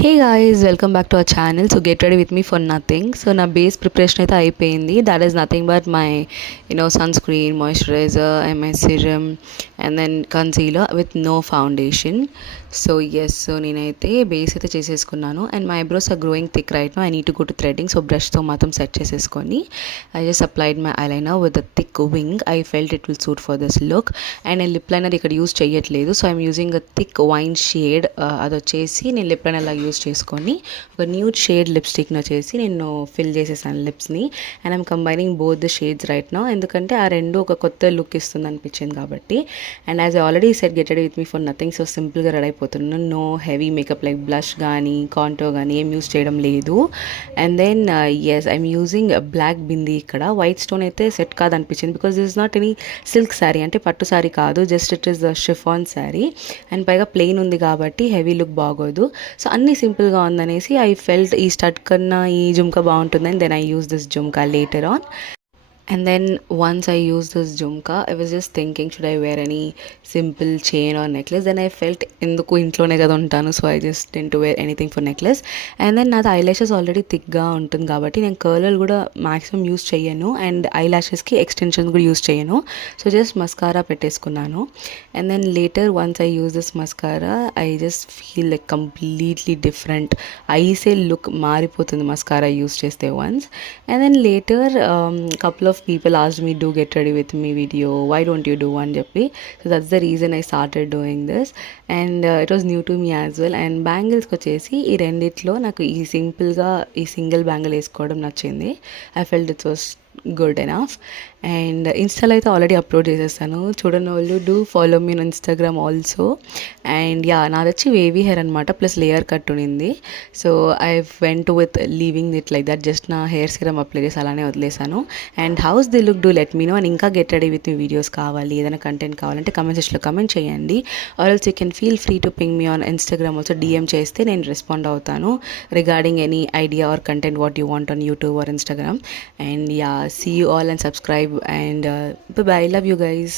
Hey guys, welcome back to our channel. So get ready with me for nothing. So నా base preparation అయితే అయిపోయింది. That is nothing but my sunscreen, moisturiser, MI serum and then concealer with no foundation. So so నేనైతే base అయితే చేసేసుకున్నాను. And my eyebrows are growing thick right now. I need to go to threading. So బ్రష్తో మాత్రం set చేసేసుకొని I just applied my eyeliner with a thick wing. I felt it will suit for this look. And నేను lip liner ఇక్కడ యూస్ చేయట్లేదు. So I'm using a thick wine shade. అది వచ్చేసి నేను lip liner లాగా యూస్ చేసుకొని ఒక న్యూడ్ షేడ్ లిప్స్టిక్ని వచ్చేసి నేను ఫిల్ చేసేసాను లిప్స్ని. And I'm combining both the shades right now, ఎందుకంటే ఆ రెండు ఒక కొత్త లుక్ ఇస్తుంది అనిపించింది కాబట్టి. And as I already set get ready with me for nothing. So సింపుల్గా రెడీ అయిపోతున్నాను. No heavy makeup like blush కానీ కాంటోర్ కానీ ఏం యూస్ చేయడం లేదు. And then I'm using black bindi. ఇక్కడ వైట్ స్టోన్ అయితే సెట్ కాదు అనిపించింది because this is not any silk sari, అంటే పట్టు శారీ కాదు, just it is the chiffon sari. అండ్ పైగా ప్లెయిన్ ఉంది కాబట్టి హెవీ లుక్ బాగోదు. సో అన్నీ సింపుల్గా ఉందనేసి ఐ ఫెల్ట్ ఈ స్టడ్ కన్నా ఈ జుమ్కా బాగుంటుందని then I use this jhumka later on. And then once I used this jhumka, I was just thinking, should I wear any simple chain or necklace? Then I felt ఎందుకు ఇంట్లోనే కదా ఉంటాను, so I just didn't to wear anything for necklace. And then నాది eyelashes already థిక్గా ఉంటుంది కాబట్టి నేను curler కూడా మ్యాక్సిమం యూస్ చేయను. అండ్ ఐలాషెస్కి ఎక్స్టెన్షన్స్ కూడా యూస్ చేయను. సో జస్ట్ మస్కారా పెట్టేసుకున్నాను. And then later once I use this mascara I just feel like completely different. ఐసే లుక్ మారిపోతుంది మస్కారా యూస్ చేస్తే once. And then later couple of people asked me, do get ready with me video, why don't you do one చెప్పి. So that's the reason I started doing this. And it was new to me as well. And బ్యాంగిల్స్కి వచ్చేసి ఈ రెండిట్లో నాకు ఈ సింపుల్గా ఈ single bangle వేసుకోవడం నచ్చింది. I felt it was good enough. And ఇన్స్టాలో అయితే ఆల్రెడీ అప్లోడ్ చేసేస్తాను, చూడని వాళ్ళు do follow me on Instagram also. And నాది వచ్చి వేవీ హెయిర్ అనమాట, ప్లస్ లేయర్ కట్ ఉండింది. So I went with leaving it like that. Just నా హెయిర్ సిరమ్ అప్లై చేసి అలానే వదిలేసాను. And how's the look do let me know. And ఇంకా get ready with me videos కావాలి, ఏదైనా content కావాలంటే కమెంట్ సెక్షన్లో కమెంట్ చేయండి. Or else you can feel free to ping me on Instagram also. DM చేస్తే నేను రెస్పాండ్ అవుతాను regarding any idea or content what you want on YouTube or Instagram. And see you all and subscribe and bye bye. Love you guys.